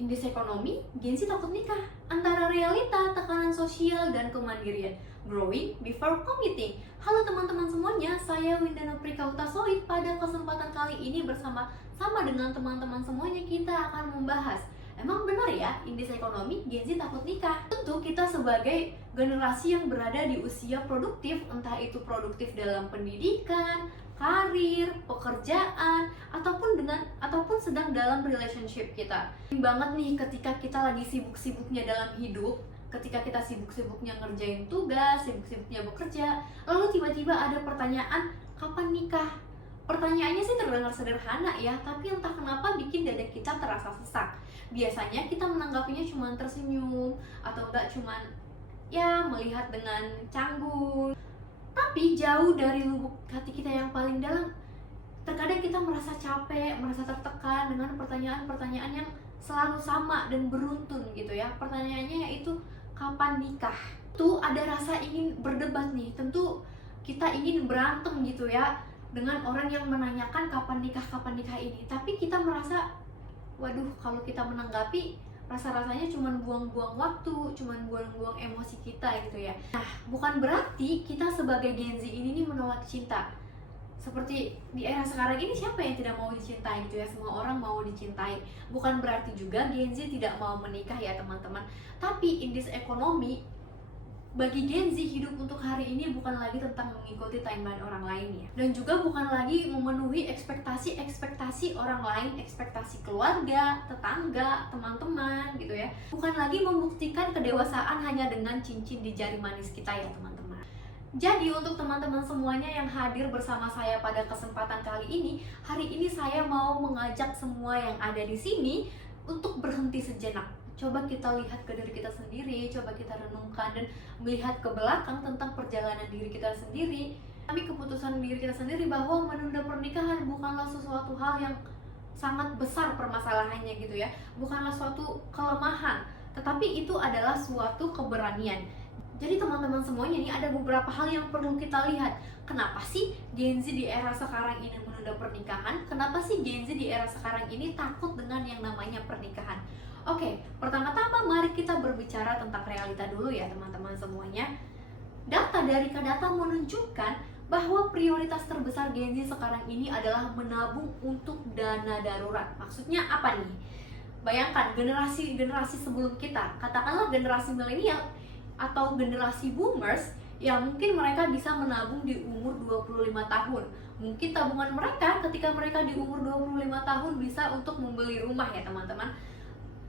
Indeks ekonomi, Gen Z takut nikah. Antara realita, tekanan sosial, dan kemandirian. Growing before committing. Halo teman-teman semuanya, saya Windana Prikauta Soid. Pada kesempatan kali ini bersama dengan teman-teman semuanya kita akan membahas, emang benar ya indeks ekonomi Gen Z takut nikah? Tentu kita sebagai generasi yang berada di usia produktif, entah itu produktif dalam pendidikan, karir, pekerjaan, ataupun sedang dalam relationship kita. Banget nih ketika kita lagi sibuk-sibuknya dalam hidup, ketika kita sibuk-sibuknya ngerjain tugas, sibuk-sibuknya bekerja, lalu tiba-tiba ada pertanyaan, kapan nikah? Pertanyaannya sih terdengar sederhana ya, tapi entah kenapa bikin dada kita terasa sesak. Biasanya kita menanggapinya cuma tersenyum, atau enggak cuma ya melihat dengan canggung. Tapi jauh dari lubuk hati kita yang paling dalam, terkadang kita merasa capek, merasa tertekan dengan pertanyaan-pertanyaan yang selalu sama dan beruntun gitu ya. Pertanyaannya yaitu, kapan nikah? Tuh ada rasa ingin berdebat nih, tentu kita ingin berantem gitu ya dengan orang yang menanyakan kapan nikah ini. Tapi kita merasa, waduh, kalau kita menanggapi, rasa-rasanya cuma buang-buang waktu, cuma buang-buang emosi kita gitu ya. Nah, bukan berarti kita sebagai Gen Z ini nih menolak cinta. Seperti di era sekarang ini, siapa yang tidak mau dicintai gitu ya, semua orang mau dicintai. Bukan berarti juga Gen Z tidak mau menikah ya teman-teman. Tapi indeks ekonomi bagi Gen Z hidup untuk hari ini bukan lagi tentang mengikuti timeline orang lain ya, dan juga bukan lagi memenuhi ekspektasi orang lain, ekspektasi keluarga, tetangga, teman-teman gitu ya. Bukan lagi membuktikan kedewasaan hanya dengan cincin di jari manis kita ya teman-teman. Jadi untuk teman-teman semuanya yang hadir bersama saya pada kesempatan kali ini, hari ini saya mau mengajak semua yang ada di sini untuk berhenti sejenak. Coba kita lihat ke diri kita sendiri, coba kita renungkan dan melihat ke belakang tentang perjalanan diri kita sendiri. Kami keputusan diri kita sendiri bahwa menunda pernikahan bukanlah sesuatu hal yang sangat besar permasalahannya gitu ya. Bukanlah suatu kelemahan, tetapi itu adalah suatu keberanian. Jadi teman-teman semuanya ini ada beberapa hal yang perlu kita lihat. Kenapa sih Gen Z di era sekarang ini menunda pernikahan? Kenapa sih Gen Z di era sekarang ini takut dengan yang namanya pernikahan? Oke, pertama-tama mari kita berbicara tentang realita dulu ya teman-teman semuanya. Data dari Kadata menunjukkan bahwa prioritas terbesar Gen Z sekarang ini adalah menabung untuk dana darurat. Maksudnya apa nih? Bayangkan generasi sebelum kita, katakanlah generasi milenial atau generasi boomers, yang mungkin mereka bisa menabung di umur 25 tahun. Mungkin tabungan mereka ketika mereka di umur 25 tahun bisa untuk membeli rumah ya teman-teman.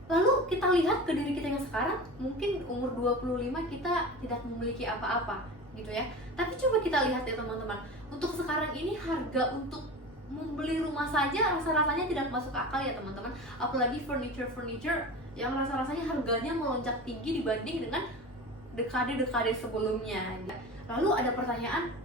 Lalu kita lihat ke diri kita yang sekarang, mungkin umur 25 kita tidak memiliki apa-apa gitu ya. Tapi coba kita lihat ya teman-teman, untuk sekarang ini harga untuk membeli rumah saja rasa-rasanya tidak masuk akal ya teman-teman. Apalagi furniture yang rasa-rasanya harganya melonjak tinggi dibanding dengan dekade-dekade sebelumnya. Lalu ada pertanyaan,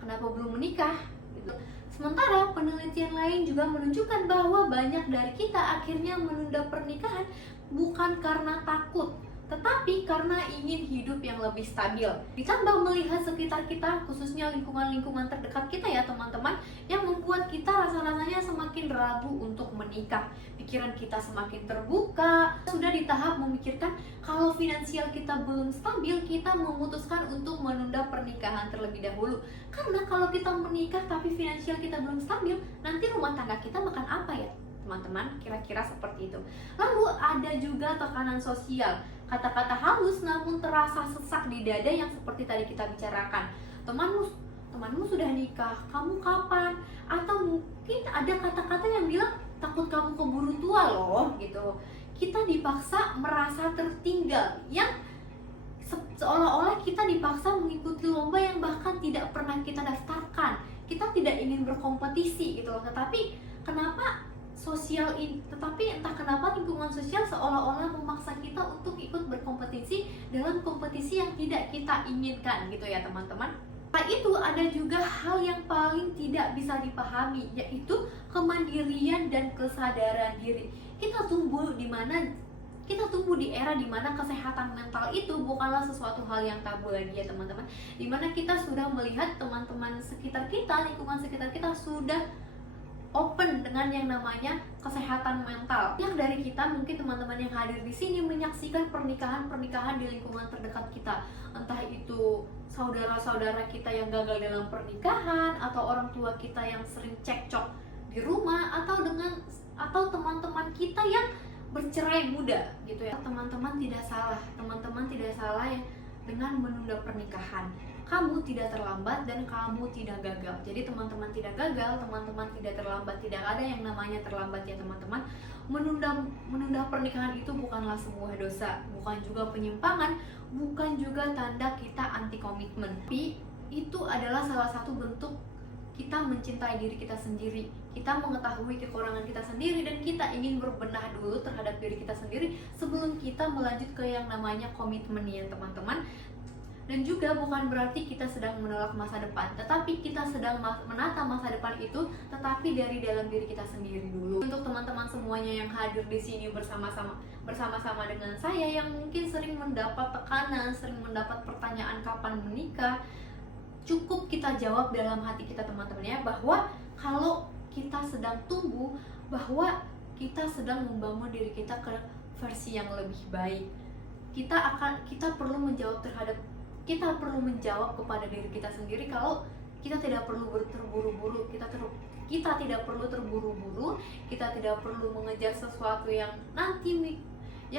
kenapa belum menikah? Gitu. Sementara penelitian lain juga menunjukkan bahwa banyak dari kita akhirnya menunda pernikahan bukan karena takut, tetapi karena ingin hidup yang lebih stabil. Ditambah melihat sekitar kita, khususnya lingkungan-lingkungan terdekat kita ya teman-teman, yang membuat kita rasa-rasanya semakin ragu untuk menikah. Pikiran kita semakin terbuka, sudah di tahap memikirkan kalau finansial kita belum stabil, kita memutuskan untuk menunda pernikahan terlebih dahulu. Karena kalau kita menikah tapi finansial kita belum stabil, nanti rumah tangga kita makan apa ya teman-teman? Kira-kira seperti itu. Lalu ada juga tekanan sosial, kata-kata halus namun terasa sesak di dada yang seperti tadi kita bicarakan. Temanmu sudah nikah, kamu kapan? Atau mungkin ada kata-kata yang bilang, takut kamu keburu tua loh gitu. Kita dipaksa merasa tertinggal, yang seolah-olah kita dipaksa mengikuti lomba yang bahkan tidak pernah kita daftarkan. Kita tidak ingin berkompetisi gitu loh. Tetapi entah kenapa lingkungan sosial seolah-olah memaksa kita untuk ikut berkompetisi dalam kompetisi yang tidak kita inginkan gitu ya teman-teman. Setelah itu ada juga hal yang paling tidak bisa dipahami, yaitu kemandirian dan kesadaran diri. Kita tumbuh di era dimana kesehatan mental itu bukanlah sesuatu hal yang tabu lagi ya teman-teman. Dimana kita sudah melihat teman-teman sekitar kita, lingkungan sekitar kita sudah open dengan yang namanya kesehatan mental. Yang dari kita, mungkin teman-teman yang hadir di sini menyaksikan pernikahan-pernikahan di lingkungan terdekat kita, entah itu saudara-saudara kita yang gagal dalam pernikahan, atau orang tua kita yang sering cekcok di rumah, atau teman-teman kita yang bercerai muda gitu ya. Teman-teman tidak salah ya dengan menunda pernikahan. Kamu tidak terlambat dan kamu tidak gagal. Jadi teman-teman tidak gagal, teman-teman tidak terlambat. Tidak ada yang namanya terlambat ya teman-teman. Menunda pernikahan itu bukanlah sebuah dosa, bukan juga penyimpangan, bukan juga tanda kita anti komitmen. Tapi itu adalah salah satu bentuk kita mencintai diri kita sendiri. Kita mengetahui kekurangan kita sendiri dan kita ingin berbenah dulu terhadap diri kita sendiri sebelum kita melanjut ke yang namanya komitmen ya teman-teman. Dan juga bukan berarti kita sedang menolak masa depan, tetapi kita sedang menata masa depan itu, tetapi dari dalam diri kita sendiri dulu. Untuk teman-teman semuanya yang hadir di sini bersama-sama dengan saya yang mungkin sering mendapat tekanan, sering mendapat pertanyaan kapan menikah, cukup kita jawab dalam hati kita teman-teman ya, bahwa kalau kita sedang tumbuh, bahwa kita sedang membangun diri kita ke versi yang lebih baik. Kita perlu menjawab kepada diri kita sendiri kalau kita tidak perlu terburu-buru, kita tidak perlu terburu-buru, kita tidak perlu mengejar sesuatu yang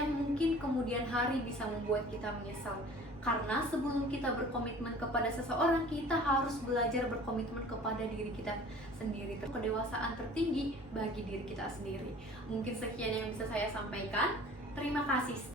mungkin kemudian hari bisa membuat kita menyesal. Karena sebelum kita berkomitmen kepada seseorang, kita harus belajar berkomitmen kepada diri kita sendiri. Kedewasaan tertinggi bagi diri kita sendiri. Mungkin sekian yang bisa saya sampaikan. Terima kasih.